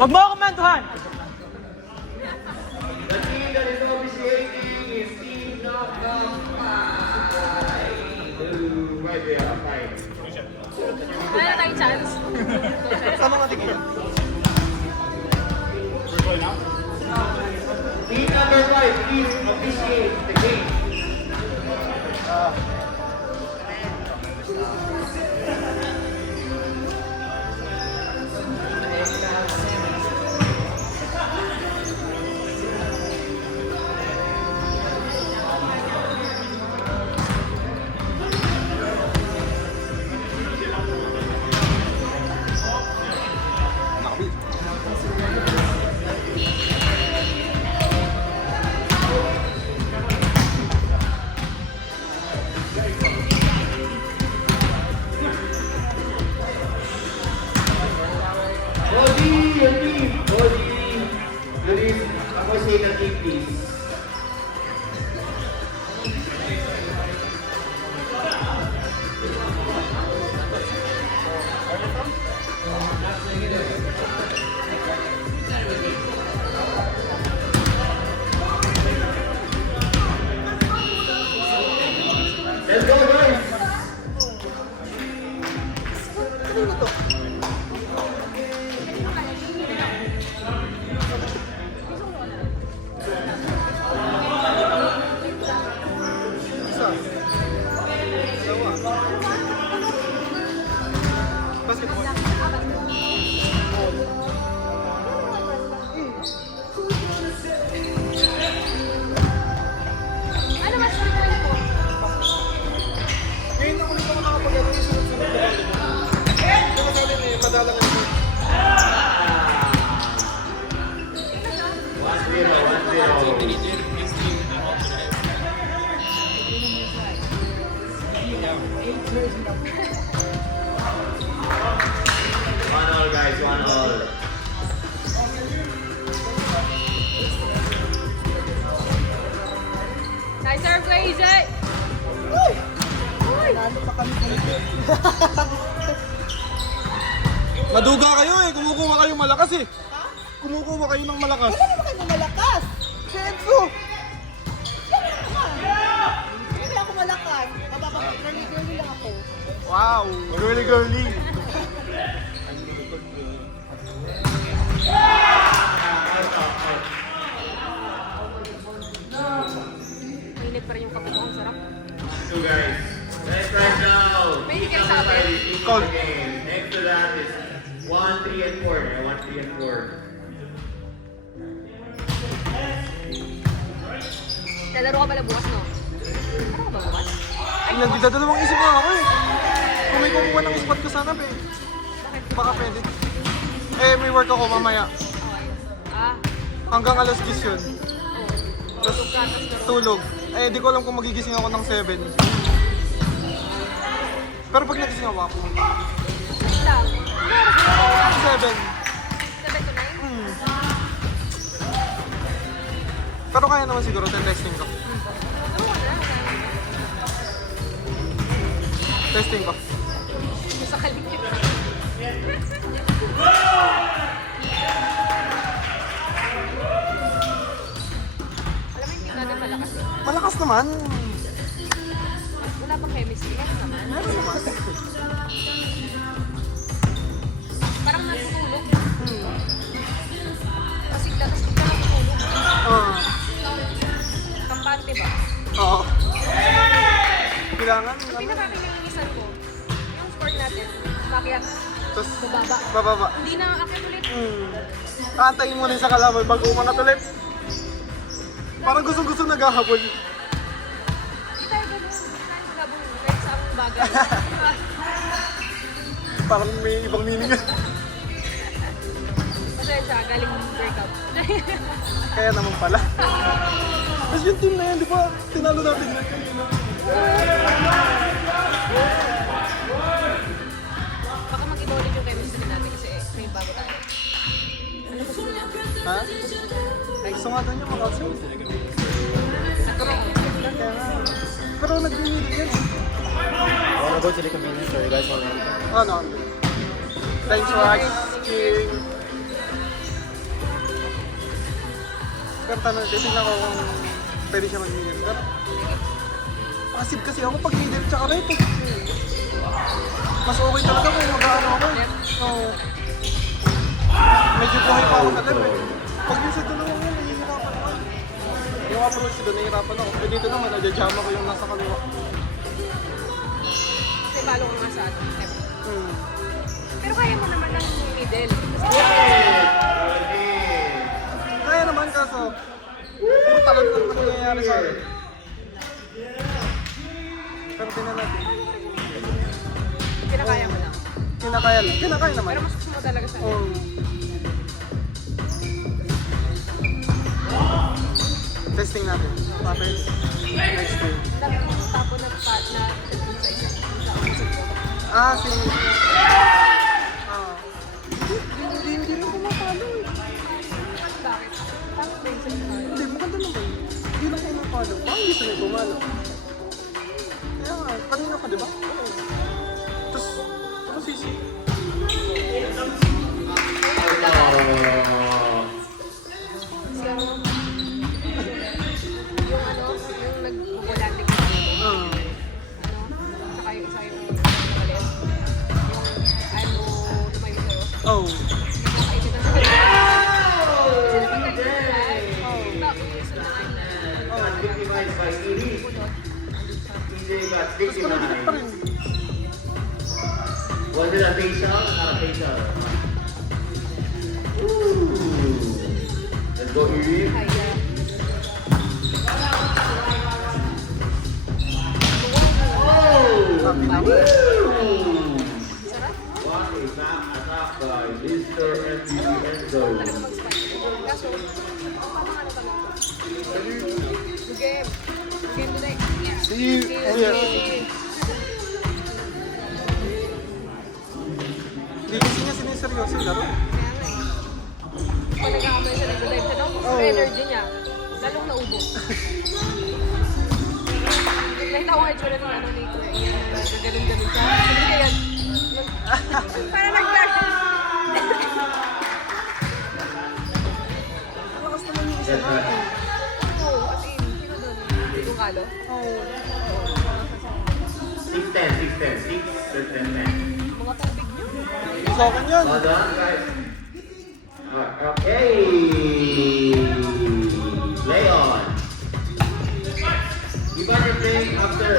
Huwag mo ako kumanduhan! The team that is officiating is Team Knockout 5. Ooh, right there, 5. Wala na tayong chance. Sama nga tingin. Team number 5, please officiate the game. Body, your team. Body. Please, officiate the team, please. Let's go, guys. Ano mas pinili ko? Ngayon ako ulit ako nakapag-ano yung sunod-sunod na. Ito masabi may madalang ito. 1-0, 1-0. One all, guys, one all. Nice serve ko, AJ! Maduga kayo eh. Kumukuha kayo malakas eh. Kumukuha kayo ng malakas. Wala naman kayo malakas. Kenzo! Hindi ako malakas. Girly lang ako. Wow! Girly girly. Mainit pa rin yung kape ko. Ang sarap. Two guys. Let's right now. May Team higay number sa akin. 5 is leading Call. the game. Next to that is 1, 3, and 4. 1, 3, and 4. Lalaro ka pala bukas, no? Ano ka ba bukas? Ay, bukas. Nagdadalawang isip nga ako eh. Kung may kumuha ng spot ko sana eh. Bakit? Baka pwede. Eh, may work ako mamaya. Okay. Ah, Hanggang alas 10 yun. tulog ka, tapos laro. Tulog. Eh, di ko alam kung magigising ako ng 7. Pero pag nagising ako, Wait lang. 7. 7 to 9? Pero kaya naman siguro, testing ko. Ano mo na? Testing ko. Sa kaligit. Alam mo yung team natin malakas. Malakas naman. Wala pang chemistry. Ano naman? Meron naman. Parang natutulog. Kasi tapos bigla natutulog. Oo. Kampante ba? Oo. Kailangan. Yung pinakakinilisan ko, yung sport natin, makiat, Tapos, bababa. bababa. Hindi na akit ulit. Aantayin mo rin sa kalaban bago umangat ulit. Parang gustong-gusto naghahabol. Hindi tayo ganun. Hindi tayo magabong kahit sa ang bagay. Parang may ibang meaning. Pasensya, galing workout. Kaya naman pala. Tapos yung team na yan, di ba? Tinalo natin yan. Baka mag-iba ulit yung chemistry natin kasi may bago tayo. Ano gusto niya? Ha? Ay, gusto nga doon yung makasal. Pero nag-meeting yan. I wanna go to the convenience store. You guys wanna? Ano? Thanks for asking. Pero tanong, titignan ko kung pwede siya mag-middle. Pero, passive kasi ako pag middle tsaka right eh. Mas okay talaga kung mag-ano ako eh. So, medyo buhay pa ako sa left eh. Pag yun sa dalawa mo, nahihirapan ako. Yung approach doon, nahihirapan ako. Eh dito naman, nadya-jam ako yung nasa kaliwa. Kasi balo ko nga sa ano. step. Hmm. Pero kaya mo naman ng middle. Kaya naman kaso, puro talon lang ang nangyayari sa akin. Pero tinan natin. Kinakaya mo lang. Kinakaya lang. Kinakaya naman. Pero mas gusto mo talaga sa Oh. Testing natin. Tapos, next day. Dami kong tapo na pat na sa isang sa usap ko. Ah, si... Ah. Hindi rin pumapalo eh. Bakit? Tapos ba yung sa Hindi, maganda naman. Hindi lang pumapalo. Parang hindi sila pumalo. Kaya nga, kanina ka, di ba? Oo. Tapos, ano sisi? yung ano, yung nag-volante ko dito. Ah. Ano, saka yung isa yung ulit. Yung ano, tumayo sa'yo. Oh. Ay, kita sa kanila. Kasi naman kayo tapos yung isa na kayo. Victimized by Elise. TJ got Tapos tumitikit pa victimized. rin. Was it a facial? Not a facial. Ooh. Let's go, Elise. Kaya, Happy na. sarap. What a back attack by Mr. FBC Enzo. Talaga mag-spot. Kaso, paano ka nakalito? Game. Game today. See you. Oh, yeah. Hindi kasi niya siniseryoso yung laro. Pag nagkakamay siya nag-drive siya, no? Oh. Yung energy niya, lalong naubos. Nakita ko nga itsura ng ano ni Kuya Ian, gaganon-ganon siya. Sabi niya yan. Parang nag-drive. Ang lakas naman yung isa Yes, natin. ma'am. Oo, as in, sino doon? Yung kalo? Oh. 6'10", 6'10", 6 or 10 men. Mga tubig niyo. Sa akin yan. Well done, guys. Okay. Play on. Keep on your playing after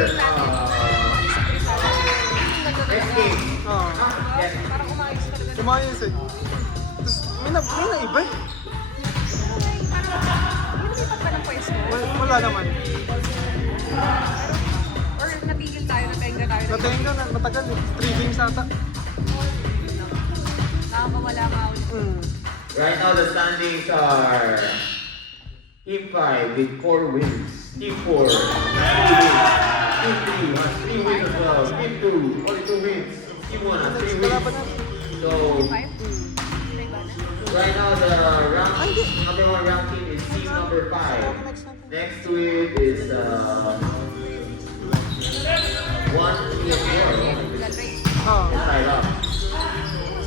next game. Ah. Yes. Parang umayos talaga. Kumayos eh. Tapos may naiba eh. Parang, hindi pa ng pwesto. Wala naman. Or natigil tayo, natenga tayo. Natenga na, matagal eh. 3 games ata. Nakakawala nga ulit. Right now the standings are Team 5 with 4 wins. Team 4 2 wins. Team 3 has 3 wins as well. Team 2 only 2 wins. Team 1 has 3 Wala wins. pa na. So Five? May ba na? right now the number 1 ranking is team number 5. Next to it is 1, 3, and 4. Lalray. Ah. It's tied up.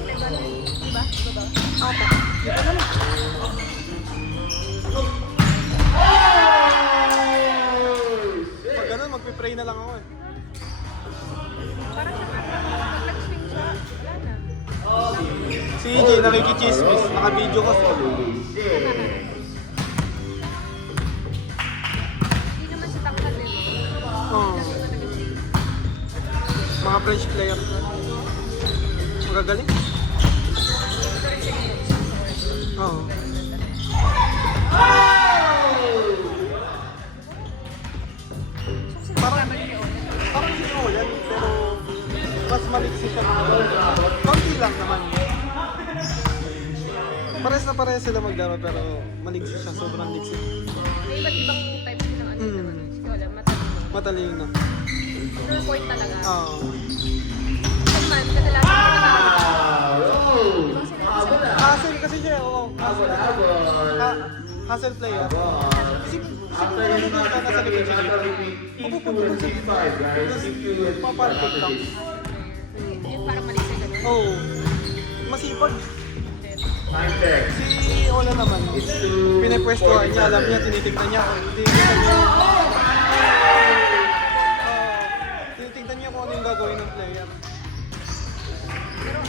May ba na? Diba? Diba? Ata. Ito na lang. Pag ganun, magpipray na lang ako eh. Parang pag nag-swing siya, wala na. Si EJ nakikichismis, naka-video kasi. Holy shit. Hindi naman siya tangkad eh. Oh. Mga French player. Magagaling. Oo. Parang si Roland, pero mas maliksi siya naman. Konti lang naman. Pares na pares sila maglaro pero maliksi siya, sobrang liksi. May iba't ibang type din ng ano. Hmm. Wala, matalino. Matalino. Pure point talaga. Oo. Kasi man, kadalasan ko nakakalimutan. Hassle kasi siya, oo. Habol, habol. Hustle player. After this match, it's gonna be another repeat. Team 2 and Team 5, guys. Team 2 and Team 5 after this. Yun parang mali sa ganun. Oo. Masipag. Time check. Si Ola naman, It's two. Pinipwestuhan niya, alam niya, tinitignan niya kung hindi niya tinitignan niya kung ano yung gagawin ng player. Pero,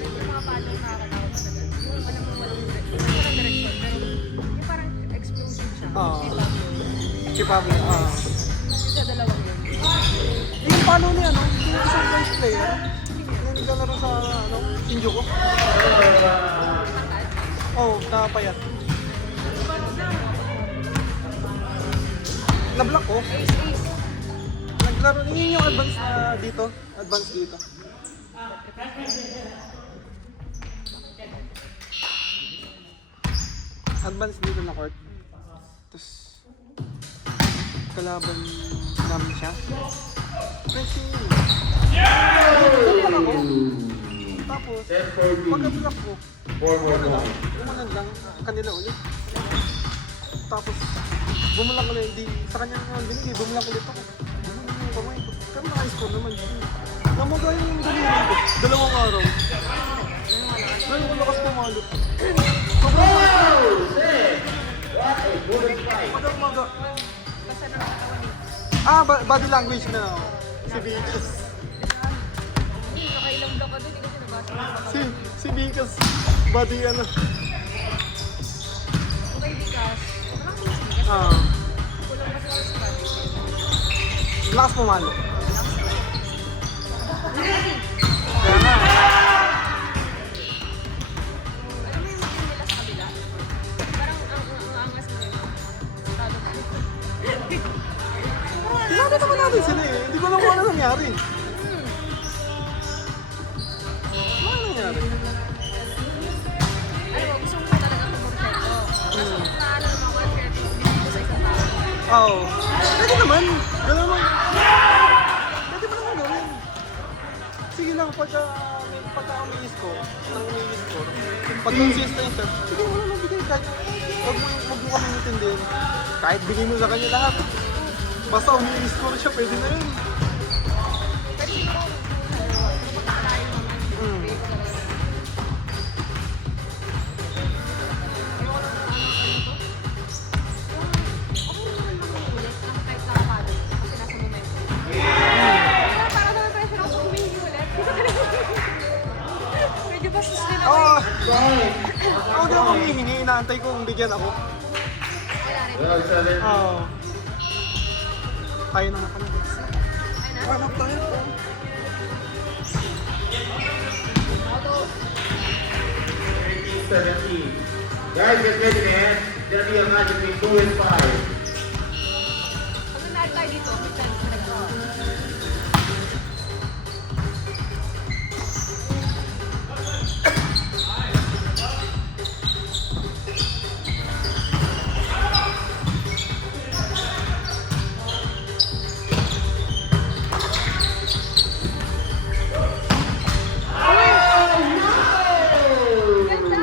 yung mga paddle nakakatakot talaga. Yung alam mo walang direction, pero yung parang explosive siya. Oo. Si Pablo. Si Pablo, Yung sa dalawang yun. yung paano niya, no? Yung isang French player, yung naglalaro sa, ano, Shinjuku. Oh, nakapayat. Nablock ko. Ace, ace. Naglaro, yun yung advance na dito. Advance dito. Advance dito na court. Tapos, kalaban namin siya. French yun. Nablock ako. Tapos, 10-14. pagka-block ko, 4 more points. umanan lang, kanila ulit. Tapos, bumulang ulit, di, sa kanya naman binigay, bumulang ulit ako. Bumulang yung kamay ko. Pero naka-score naman. Namagay yung daliri ko, 2 araw. Ngayon ko lakas pumalo. Sobrang What a good fight. maga. Basta na nakatawan eh. Body language na ako. Si Vikas. Nakailang ka pa doon, hindi kasi nabasa. Si Vikas. Body ano. Kung kay Vikas, walang music. Kulang kasi sa spot. Lakas pumalo. Kaya nga. Alam mo yung team nila sa kabila? Parang ang angas mo yun. Talo na. Tinado naman natin sila eh. Hindi ko alam kung ano nangyari. Ano nangyari? Ay, wag gusto mo talaga kumurseto. Kaso na ano naman ko, kaya binigay ko sa isang tao. Oo. Pwede naman. Gano'n lang. Pwede mo naman gawin. Sige lang, pagka uminis-score, pag consistent, sige mo naman bigay kahit wag mo kami intindihin. Kahit bigay mo sa kanya lahat. Basta uminis-score siya, pwede na yun. Pero siguro, mapakalayo naman. Bigay ko talaga. Ayoko lang na ano to. Okay naman ulit, kahit nakapado. Kasi nasa momento. Kaya para naman pressure ako humihingi ulit. Medyo bastos din ako. Oo. Ako din ako humihingi, inaantay ko kung bigyan ako. Wala rin. Well, 7. Oo. Kaya naman kami. Ayun na. Hanap tayo. Auto. 17. Guys, get ready, man. It's gonna be a match between 2 and 5. Pag nanalo tayo dito, may time ka rin. Ganda!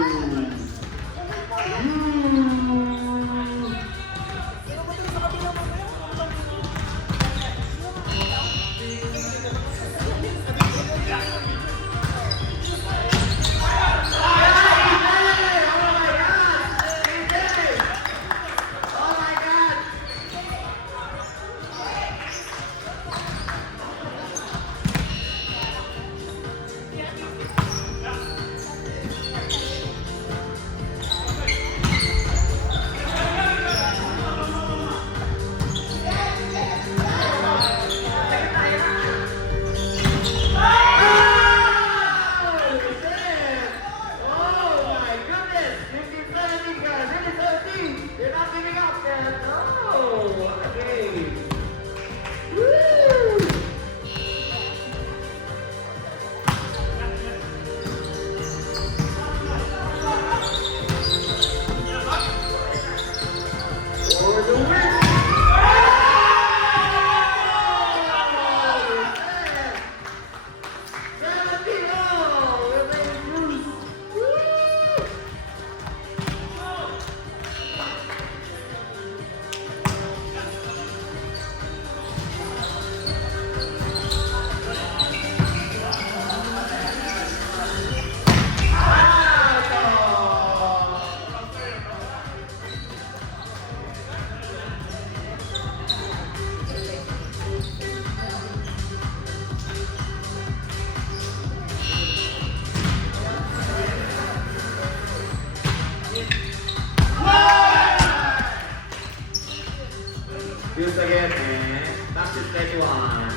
Builds again and knocks it 21.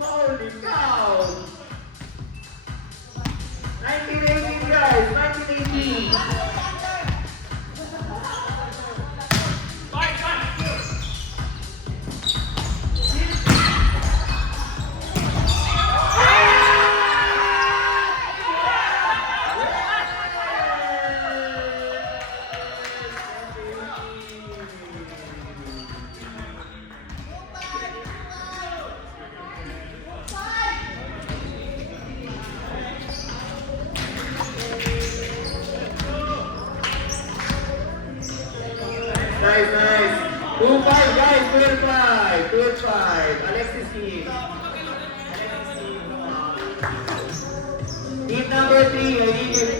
Holy cow! 1918 guys, 1918. Nice, nice. 2-5 guys, 2-5. 2-5. Alexis team. Team number 3, I need you.